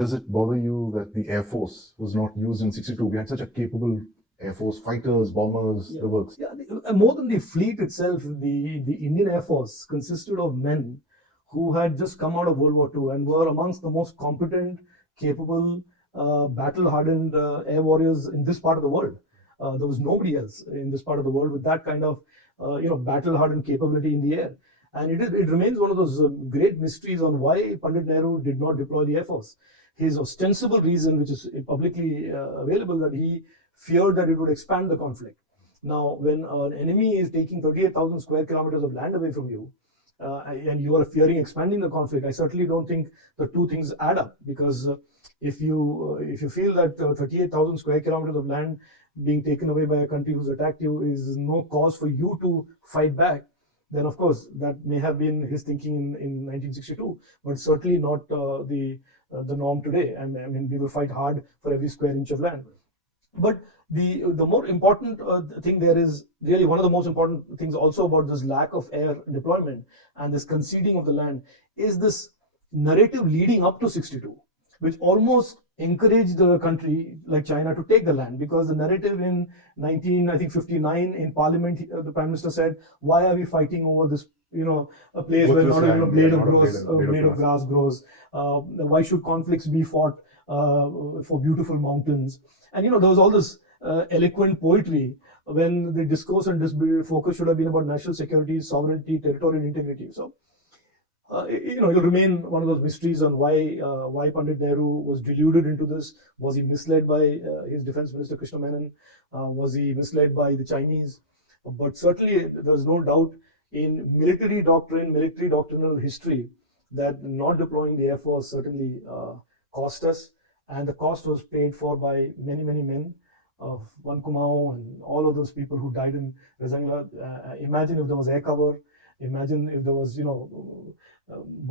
Does it bother you that the Air Force was not used in 62? We had such a capable Air Force, fighters, bombers, the works. Yeah, more than the fleet itself, the Indian Air Force consisted of men who had just come out of World War II and were amongst the most competent, capable, battle-hardened air warriors in this part of the world. There was nobody else in this part of the world with that kind of battle-hardened capability in the air. And it remains one of those great mysteries on why Pandit Nehru did not deploy the Air Force. His ostensible reason, which is publicly available, that he feared that it would expand the conflict. Now, when an enemy is taking 38,000 square kilometers of land away from you, and you are fearing expanding the conflict, I certainly don't think the two things add up. Because if you feel that 38,000 square kilometers of land being taken away by a country who's attacked you is no cause for you to fight back, then of course that may have been his thinking in 1962, but certainly not the norm today. I mean, we will fight hard for every square inch of land. But the more important thing there is really one of the most important things also about this lack of air deployment and this conceding of the land is this narrative leading up to 62, which almost encouraged the country like China to take the land, because the narrative in 1959 in Parliament, the Prime Minister said, "Why are we fighting over this? A place where not even a blade of grass grows. Why should conflicts be fought for beautiful mountains?" And there was all this eloquent poetry when the discourse and focus should have been about national security, sovereignty, territorial integrity. So, it'll remain one of those mysteries on why Pandit Nehru was deluded into this. Was he misled by his defense minister Krishna Menon? Was he misled by the Chinese? But certainly, there's no doubt in military doctrine, military doctrinal history, that not deploying the Air Force certainly cost us. And the cost was paid for by many, many men of Van Kumau and all of those people who died in Rezangla. Imagine if there was air cover. Imagine if there was,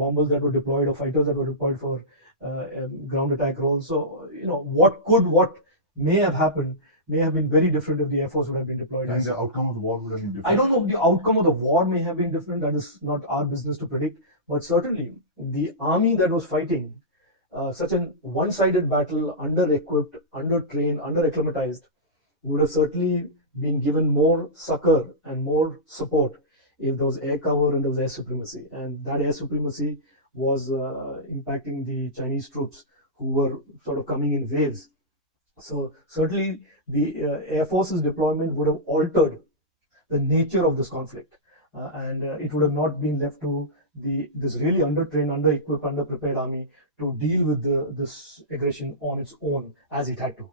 bombers that were deployed or fighters that were deployed for ground attack roles. So, what may have happened may have been very different if the Air Force would have been deployed. And the outcome of the war would have been different. I don't know if the outcome of the war may have been different. That is not our business to predict. But certainly, the army that was fighting such a one-sided battle, under-equipped, under-trained, under-acclimatized, would have certainly been given more succor and more support if there was air cover and there was air supremacy. And that air supremacy was impacting the Chinese troops who were sort of coming in waves. So certainly the Air Force's deployment would have altered the nature of this conflict. And it would have not been left to this really under-trained, under-equipped, under-prepared army to deal with this aggression on its own as it had to.